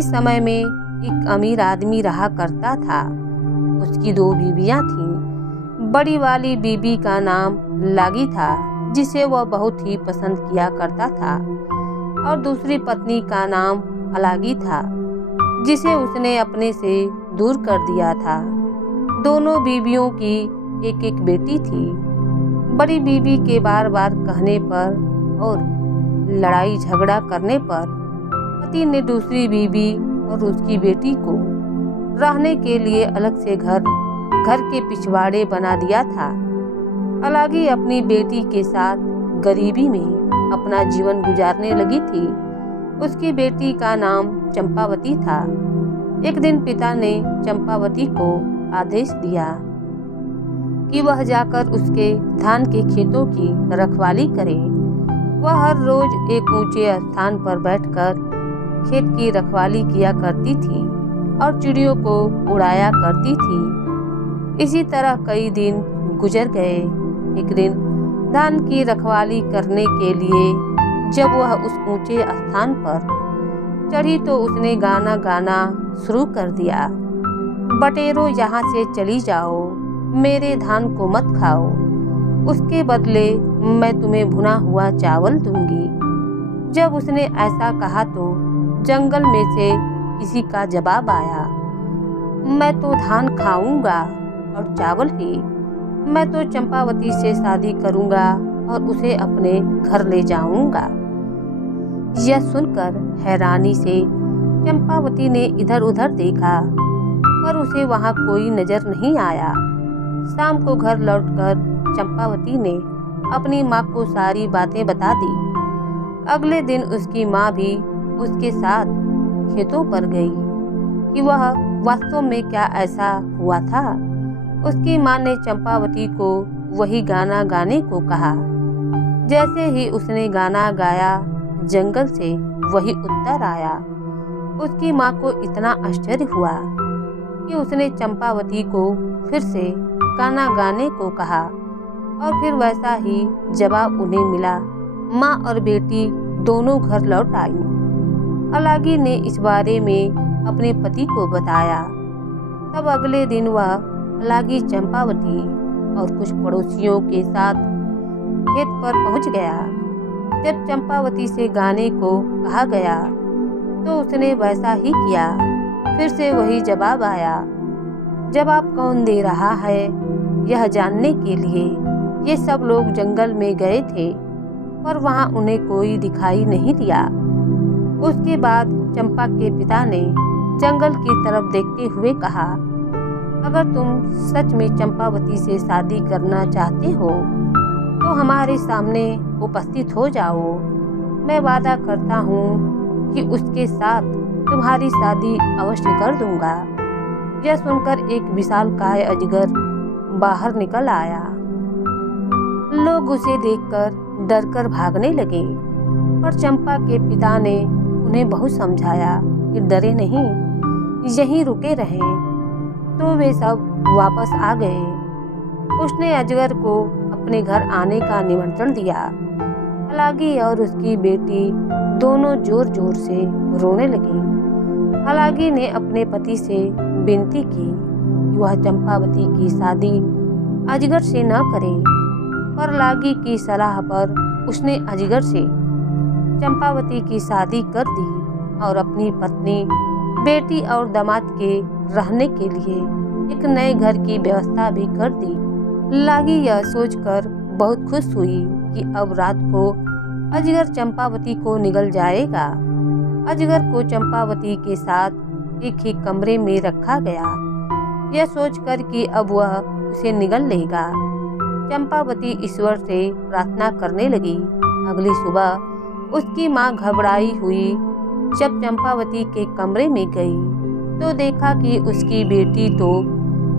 किसी समय में एक अमीर आदमी रहा करता था। उसकी 2 बीवियां थीं। बड़ी वाली बीबी का नाम लागी था, जिसे वह बहुत ही पसंद किया करता था, और दूसरी पत्नी का नाम अलागी था, जिसे उसने अपने से दूर कर दिया था। दोनों बीवियों की एक एक बेटी थी। बड़ी बीबी के बार बार कहने पर और लड़ाई झगड़ा करने पर पति ने दूसरी बीबी और उसकी बेटी को रहने के लिए अलग से घर के पिछवाड़े बना दिया था। अलागी अपनी बेटी के साथ गरीबी में अपना जीवन गुजारने लगी थी। उसकी बेटी का नाम चंपावती था। एक दिन पिता ने चंपावती को आदेश दिया कि वह जाकर उसके धान के खेतों की रखवाली करे। वह हर रोज एक ऊंचे स्थान पर बैठकर खेत की रखवाली किया करती थी और चिड़ियों को उड़ाया करती थी। इसी तरह कई दिन गुजर गए। एक दिन धान की रखवाली करने के लिए जब वह उस ऊंचे स्थान पर चढ़ी तो उसने गाना गाना शुरू कर दिया। बटेरों, यहाँ से चली जाओ, मेरे धान को मत खाओ, उसके बदले मैं तुम्हें भुना हुआ चावल दूंगी। जब उसने ऐसा कहा तो जंगल में से किसी का जवाब आया, मैं तो धान खाऊंगा और चावल ही। मैं तो चंपावती से शादी करूंगा और उसे अपने घर ले जाऊंगा। यह सुनकर हैरानी से चंपावती ने इधर उधर देखा, पर उसे वहां कोई नजर नहीं आया। शाम को घर लौटकर चंपावती ने अपनी माँ को सारी बातें बता दी। अगले दिन उसकी माँ भी उसके साथ खेतों पर गई कि वह वास्तव में क्या ऐसा हुआ था। उसकी माँ ने चंपावती को वही गाना गाने को कहा। जैसे ही उसने गाना गाया, जंगल से वही उत्तर आया। उसकी माँ को इतना आश्चर्य हुआ कि उसने चंपावती को फिर से गाना गाने को कहा और फिर वैसा ही जवाब उन्हें मिला। माँ और बेटी दोनों घर लौट आई। अलागी ने इस बारे में अपने पति को बताया। तब अगले दिन वह अलागी चंपावती और कुछ पड़ोसियों के साथ खेत पर पहुंच गया। जब चंपावती से गाने को कहा गया तो उसने वैसा ही किया। फिर से वही जवाब आया। जवाब कौन दे रहा है, यह जानने के लिए ये सब लोग जंगल में गए थे, पर वहां उन्हें कोई दिखाई नहीं दिया। उसके बाद चंपा के पिता ने जंगल की तरफ देखते हुए कहा, अगर तुम सच में चंपावती से शादी करना चाहते हो तो हमारे सामने उपस्थित हो जाओ। मैं वादा करता हूँ कि उसके साथ तुम्हारी शादी अवश्य कर दूंगा। यह सुनकर एक विशालकाय अजगर बाहर निकल आया। लोग उसे देखकर डरकर भागने लगे, पर चंपा के पिता ने उन्हें बहुत समझाया कि डरे नहीं, यहीं रुके रहें। तो वे सब वापस आ गए। उसने अजगर को अपने घर आने का निमंत्रण दिया। अलागी और उसकी बेटी दोनों जोर जोर से रोने लगी। अलागी ने अपने पति से विनती की कि वह चंपावती की शादी अजगर से न करे, पर अलागी की सलाह पर उसने अजगर से चंपावती की शादी कर दी और अपनी पत्नी, बेटी और दामाद के रहने के लिए एक नए घर की व्यवस्था भी कर दी। लागी यह सोचकर बहुत खुश हुई कि अब रात को अजगर चंपावती को निगल जाएगा। अजगर को चंपावती के साथ एक ही कमरे में रखा गया, यह सोचकर कि अब वह उसे निगल लेगा। चंपावती ईश्वर से प्रार्थना करने लगी। अगली सुबह उसकी माँ घबराई हुई जब चंपावती के कमरे में गई तो देखा कि उसकी बेटी तो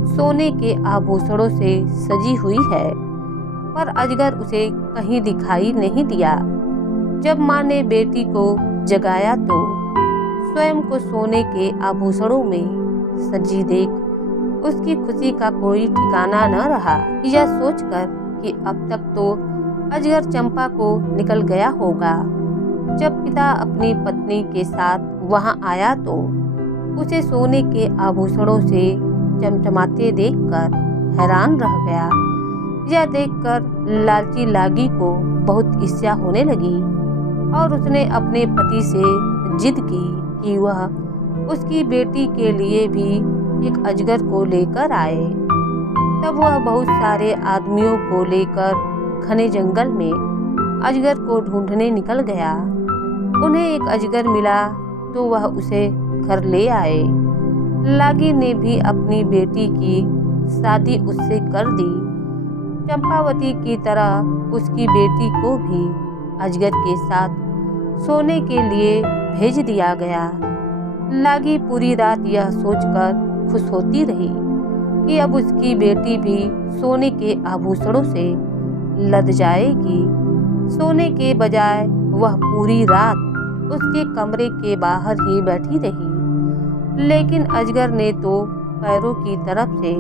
सोने के आभूषणों से सजी हुई है, पर अजगर उसे कहीं दिखाई नहीं दिया। जब माँ ने बेटी को जगाया तो स्वयं को सोने के आभूषणों में सजी देख उसकी खुशी का कोई ठिकाना न रहा। यह सोचकर कि अब तक तो अजगर चंपा को निकल गया होगा। जब पिता अपनी पत्नी के साथ वहां आया तो उसे सोने के आभूषणों से चमचमाते देखकर हैरान रह गया। यह देखकर लालची लागी को बहुत ईर्ष्या होने लगी और उसने अपने पति से जिद की कि वह उसकी बेटी के लिए भी एक अजगर को लेकर आए। तब वह बहुत सारे आदमियों को लेकर घने जंगल में अजगर को ढूंढने निकल गया। उन्हें एक अजगर मिला तो वह उसे घर ले आए। लागी ने भी अपनी बेटी की शादी उससे कर दी। चंपावती की तरह उसकी बेटी को भी अजगर के साथ सोने के लिए भेज दिया गया। लागी पूरी रात यह सोचकर खुश होती रही कि अब उसकी बेटी भी सोने के आभूषणों से लद जाएगी। सोने के बजाय वह पूरी रात उसके कमरे के बाहर ही बैठी रही। लेकिन अजगर ने तो पैरों की तरफ से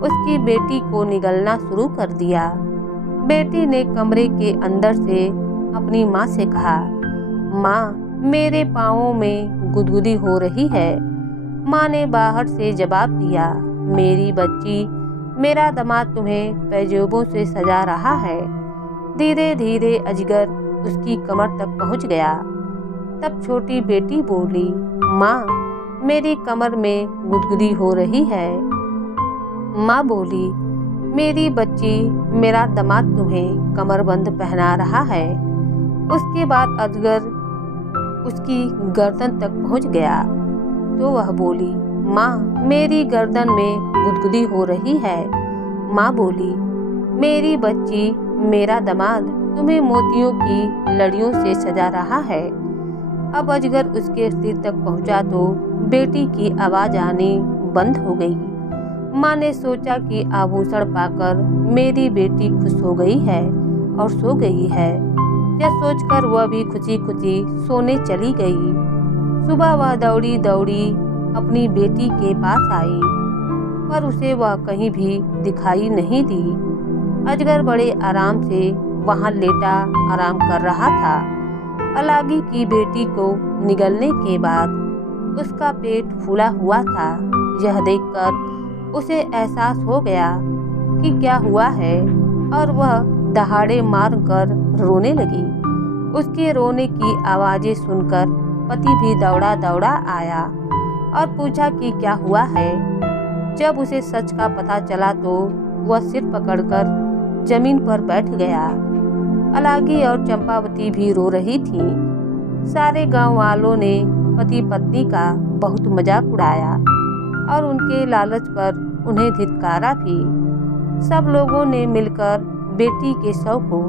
उसकी बेटी को निगलना शुरू कर दिया। बेटी ने कमरे के अंदर से अपनी माँ से कहा, माँ, मेरे पाँवों में गुदगुदी हो रही है। माँ ने बाहर से जवाब दिया, मेरी बच्ची, मेरा दामाद तुम्हें पैजेबों से सजा रहा है। धीरे धीरे अजगर उसकी कमर तक पहुँच गया। तब छोटी बेटी बोली, माँ, मेरी कमर में गुदगुदी हो रही है। माँ बोली, मेरी बच्ची, मेरा दामाद तुम्हें कमरबंद पहना रहा है। उसके बाद अजगर उसकी गर्दन तक पहुँच गया तो वह बोली, माँ, मेरी गर्दन में गुदगुदी हो रही है। माँ बोली, मेरी बच्ची, मेरा दामाद तुम्हें मोतियों की लड़ियों से सजा रहा है। अब अजगर उसके सिर तक पहुंचा तो बेटी की आवाज आनी बंद हो गई। माँ ने सोचा कि आभूषण पाकर मेरी बेटी खुश हो गई है और सो गई है। यह सोचकर वह भी खुशी खुशी सोने चली गई। सुबह वह दौड़ी दौड़ी अपनी बेटी के पास आई, पर उसे वह कहीं भी दिखाई नहीं दी। अजगर बड़े आराम से वहां लेटा आराम कर रहा था। अलागी की बेटी को निगलने के बाद उसका पेट फूला हुआ था। यह देखकर उसे एहसास हो गया कि क्या हुआ है और वह दहाड़े मारकर रोने लगी। उसके रोने की आवाज़ें सुनकर पति भी दौड़ा दौड़ा आया और पूछा कि क्या हुआ है। जब उसे सच का पता चला तो वह सिर पकड़कर जमीन पर बैठ गया। अलागी और चंपावती भी रो रही थीं। सारे गांव वालों ने पति पत्नी का बहुत मजाक उड़ाया और उनके लालच पर उन्हें धिक्कारा भी। सब लोगों ने मिलकर बेटी के शव को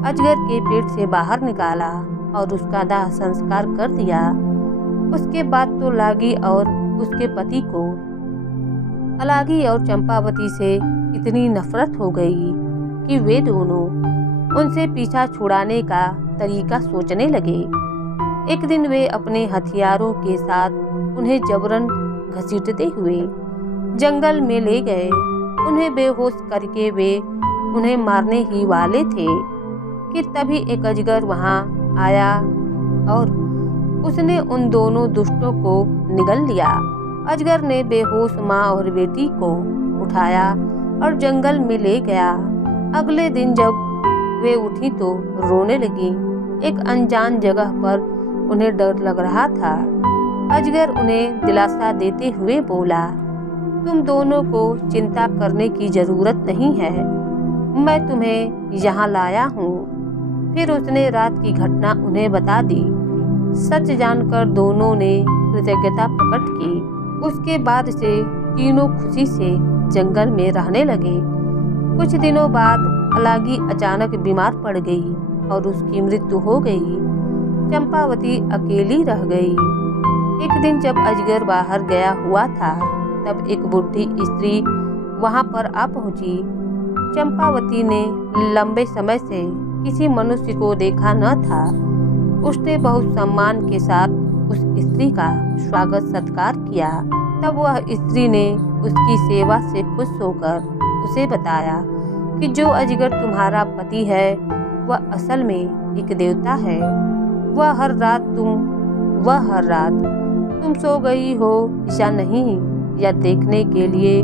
अजगर के पेट से बाहर निकाला और उसका दाह संस्कार कर दिया। उसके बाद तो लागी और उसके पति को अलागी और चंपावती से इतनी नफरत हो गई कि वे दोनों उनसे पीछा छुड़ाने का तरीका सोचने लगे। एक दिन वे अपने हथियारों के साथ उन्हें जबरन घसीटते हुए जंगल में ले गए। उन्हें बेहोश करके वे उन्हें मारने ही वाले थे कि तभी एक अजगर वहां आया और उसने उन दोनों दुष्टों को निगल लिया। अजगर ने बेहोश माँ और बेटी को उठाया और जंगल में ले गया। अगले दिन जब वे उठी तो रोने लगी। एक अनजान जगह पर उन्हें डर लग रहा था। अजगर उन्हें दिलासा देते हुए बोला, तुम दोनों को चिंता करने की जरूरत नहीं है, मैं तुम्हें यहाँ लाया हूँ। फिर उसने रात की घटना उन्हें बता दी। सच जानकर दोनों ने कृतज्ञता प्रकट की। उसके बाद से तीनों खुशी से जंगल में रहने लगे। कुछ दिनों बाद अलागी अचानक बीमार पड़ गई और उसकी मृत्यु हो गई। चंपावती अकेली रह गई। एक दिन जब अजगर बाहर गया हुआ था तब एक बूढ़ी स्त्री वहां पर आ पहुंची। चंपावती ने लंबे समय से किसी मनुष्य को देखा न था। उसने बहुत सम्मान के साथ उस स्त्री का स्वागत सत्कार किया। तब वह स्त्री ने उसकी सेवा से खुश होकर उसे बताया कि जो अजगर तुम्हारा पति है वह असल में एक देवता है। वह हर रात तुम वह हर रात तुम सो गई हो या नहीं यह देखने के लिए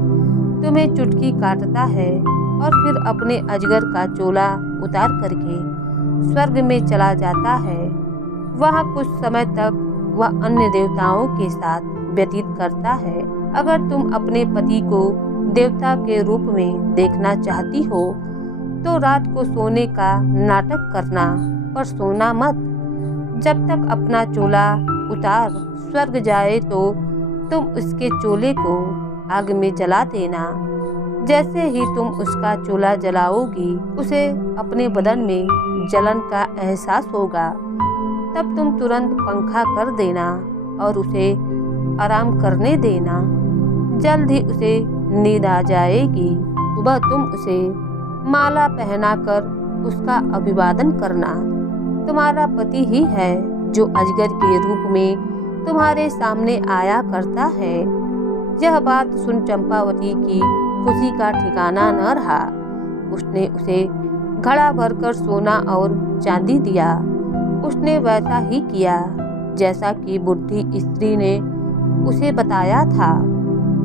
तुम्हें चुटकी काटता है और फिर अपने अजगर का चोला उतार करके स्वर्ग में चला जाता है। वहाँ कुछ समय तक वह अन्य देवताओं के साथ व्यतीत करता है। अगर तुम अपने पति को देवता के रूप में देखना चाहती हो तो रात को सोने का नाटक करना, पर सोना मत। जब तक अपना चोला उतार स्वर्ग जाए तो तुम उसके चोले को आग में जला देना। जैसे ही तुम उसका चोला जलाओगी उसे अपने बदन में जलन का एहसास होगा। तब तुम तुरंत पंखा कर देना और उसे आराम करने देना। जल्द ही उसे नींद आ जाएगी। सुबह तुम उसे माला पहनाकर उसका अभिवादन करना। तुम्हारा पति ही है जो अजगर के रूप में तुम्हारे सामने आया करता है। यह बात सुन चंपावती की खुशी का ठिकाना न रहा। उसने उसे घड़ा भरकर सोना और चांदी दिया। उसने वैसा ही किया जैसा कि बुढ़ी स्त्री ने उसे बताया था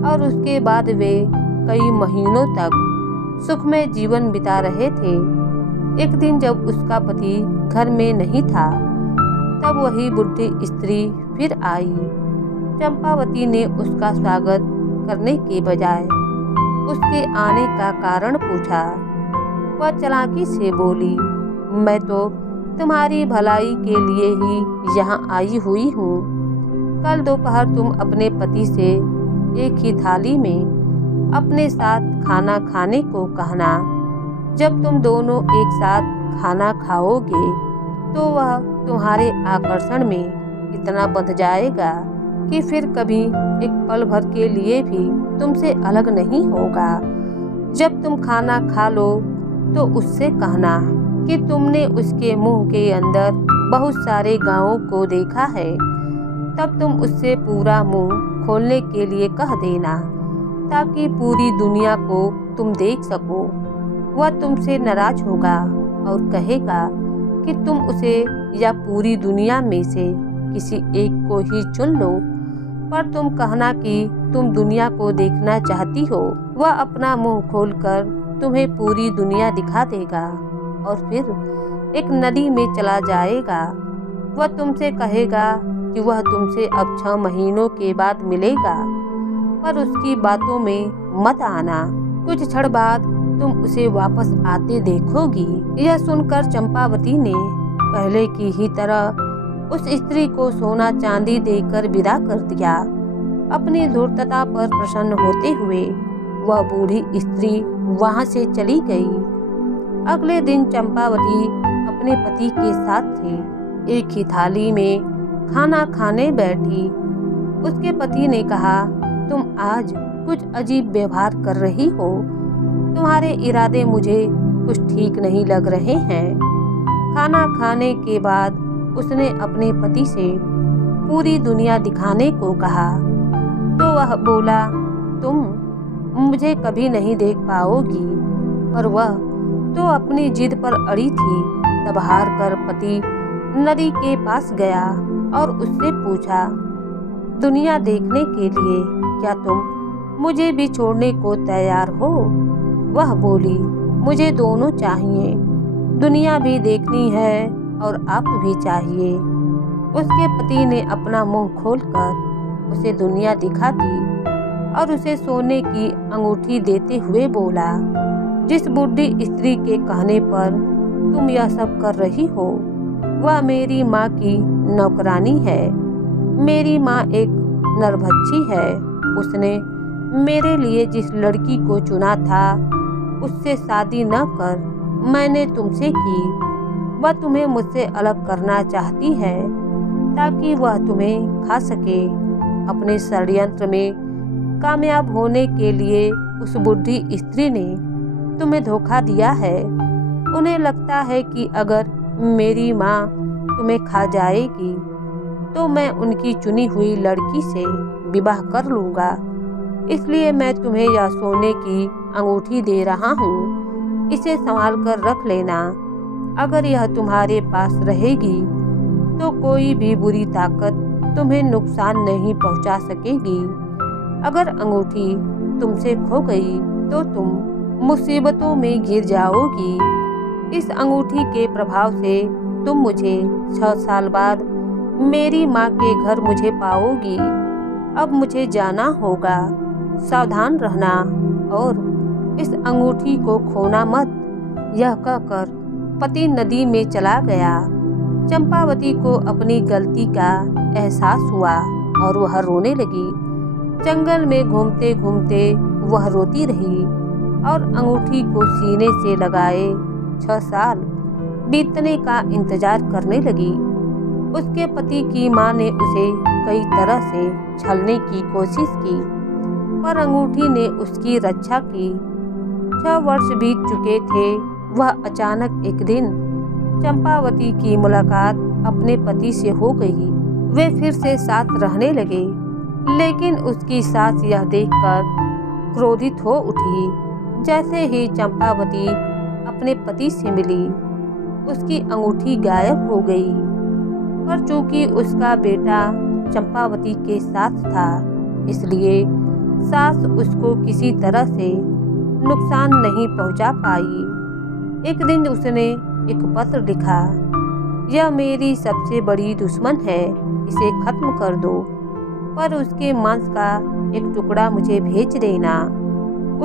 और उसके बाद वे कई महीनों तक सुखमय जीवन बिता रहे थे। एक दिन जब उसका पति घर में नहीं था तब वही बुढ़ी स्त्री फिर आई। चंपावती ने उसका स्वागत करने के बजाय उसके आने का कारण पूछा। वह चालाकी से बोली, मैं तो तुम्हारी भलाई के लिए ही यहाँ आई हुई हूँ। कल दोपहर तुम अपने पति से एक ही थाली में अपने साथ खाना खाने को कहना। जब तुम दोनों एक साथ खाना खाओगे तो वह तुम्हारे आकर्षण में इतना बंध जाएगा कि फिर कभी एक पल भर के लिए भी तुमसे अलग नहीं होगा। जब तुम खाना खा लो तो उससे कहना कि तुमने उसके मुंह के अंदर बहुत सारे गाँवों को देखा है। तब तुम उससे पूरा मुंह खोलने के लिए कह देना ताकि पूरी दुनिया को तुम देख सको। वह तुमसे नाराज होगा और कहेगा कि तुम उसे या पूरी दुनिया में से किसी एक को ही चुन लो। पर तुम कहना कि तुम दुनिया को देखना चाहती हो। वह अपना मुंह खोलकर तुम्हें पूरी दुनिया दिखा देगा और फिर एक नदी में चला जाएगा। वह तुमसे कहेगा कि वह तुमसे अब 6 महीनों के बाद मिलेगा, पर उसकी बातों में मत आना। कुछ क्षण बाद तुम उसे वापस आते देखोगी। यह सुनकर चंपावती ने पहले की ही तरह उस स्त्री को सोना चांदी देकर विदा कर दिया। अपनी धूर्तता पर प्रसन्न होते हुए वह बूढ़ी स्त्री वहां से चली गई। अगले दिन चंपावती अपने पति के साथ थी। एक ही थाली में खाना खाने बैठी। उसके पति ने कहा, तुम आज कुछ अजीब व्यवहार कर रही हो। तुम्हारे इरादे मुझे कुछ ठीक नहीं लग रहे हैं। खाना खाने के बाद उसने अपने पति से पूरी दुनिया दिखाने को कहा तो वह बोला, तुम मुझे कभी नहीं देख पाओगी। पर वह तो अपनी जिद पर अड़ी थी। तब हार कर पति नदी के पास गया और उससे पूछा, दुनिया देखने के लिए क्या तुम मुझे भी छोड़ने को तैयार हो? वह बोली, मुझे दोनों चाहिए, दुनिया भी देखनी है और आप भी चाहिए। उसके पति ने अपना मुंह खोलकर उसे दुनिया दिखा दी और उसे सोने की अंगूठी देते हुए बोला, जिस बुढ़ी स्त्री के कहने पर तुम यह सब कर रही हो वह मेरी माँ की नौकरानी है। मेरी माँ एक नरभक्षी है। उसने मेरे लिए जिस लड़की को चुना था उससे शादी न कर मैंने तुमसे की। वह तुम्हें मुझसे अलग करना चाहती है ताकि वह तुम्हें खा सके। अपने षड्यंत्र में कामयाब होने के लिए उस बुढ़ी स्त्री ने तुम्हें धोखा दिया है। उन्हें लगता है कि अगर मेरी माँ तुम्हें खा जाएगी तो मैं उनकी चुनी हुई लड़की से विवाह कर लूँगा। इसलिए मैं तुम्हें यह सोने की अंगूठी दे रहा हूँ। इसे संभाल कर रख लेना। अगर यह तुम्हारे पास रहेगी तो कोई भी बुरी ताकत तुम्हें नुकसान नहीं पहुंचा सकेगी। अगर अंगूठी तुमसे खो गई तो तुम मुसीबतों में घिर जाओगी। इस अंगूठी के प्रभाव से तुम मुझे 6 साल बाद मेरी माँ के घर मुझे पाओगी। अब मुझे जाना होगा, सावधान रहना और इस अंगूठी को खोना मत। यह कहकर पति नदी में चला गया। चंपावती को अपनी गलती का एहसास हुआ और वह रोने लगी। जंगल में घूमते घूमते वह रोती रही और अंगूठी को सीने से लगाए 6 साल बीतने का इंतजार करने लगी। उसके पति की मां ने उसे कई तरह से छलने की कोशिश की, पर अंगूठी ने उसकी रक्षा की। 6 वर्ष बीत चुके थे। वह अचानक एक दिन चंपावती की मुलाकात अपने पति से हो गई। वे फिर से साथ रहने लगे, लेकिन उसकी सास यह देखकर क्रोधित हो उठी। जैसे ही चंपावती अपने पति से मिली, उसकी अंगूठी गायब हो गई। पर चूंकि उसका बेटा चंपावती के साथ था, इसलिए सास उसको किसी तरह से नुकसान नहीं पहुंचा पाई। एक दिन उसने एक पत्र लिखा, यह मेरी सबसे बड़ी दुश्मन है, इसे खत्म कर दो, पर उसके मांस का एक टुकड़ा मुझे भेज देना।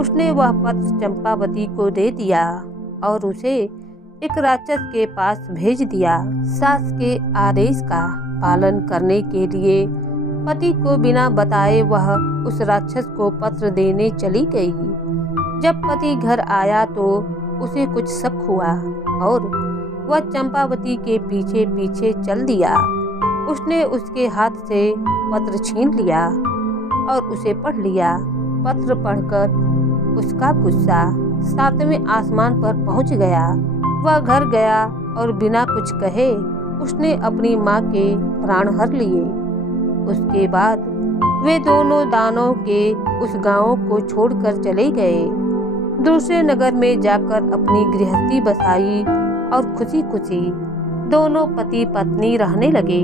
उसने वह पत्र चंपावती को दे दिया और उसे एक राक्षस के पास भेज दिया। सास के आदेश का पालन करने के लिए पति को बिना बताए वह उस राक्षस को पत्र देने चली गई। जब पति घर आया तो उसे कुछ शक हुआ और वह चंपावती के पीछे पीछे चल दिया। उसने उसके हाथ से पत्र छीन लिया और उसे पढ़ लिया। पत्र पढ़कर उसका गुस्सा 7वें आसमान पर पहुंच गया। वह घर गया और बिना कुछ कहे उसने अपनी माँ के प्राण हर लिए। उसके बाद वे दोनों दानों के उस गांव को छोड़कर चले गए। दूसरे नगर में जाकर अपनी गृहस्थी बसाई और खुशी खुशी दोनों पति पत्नी रहने लगे।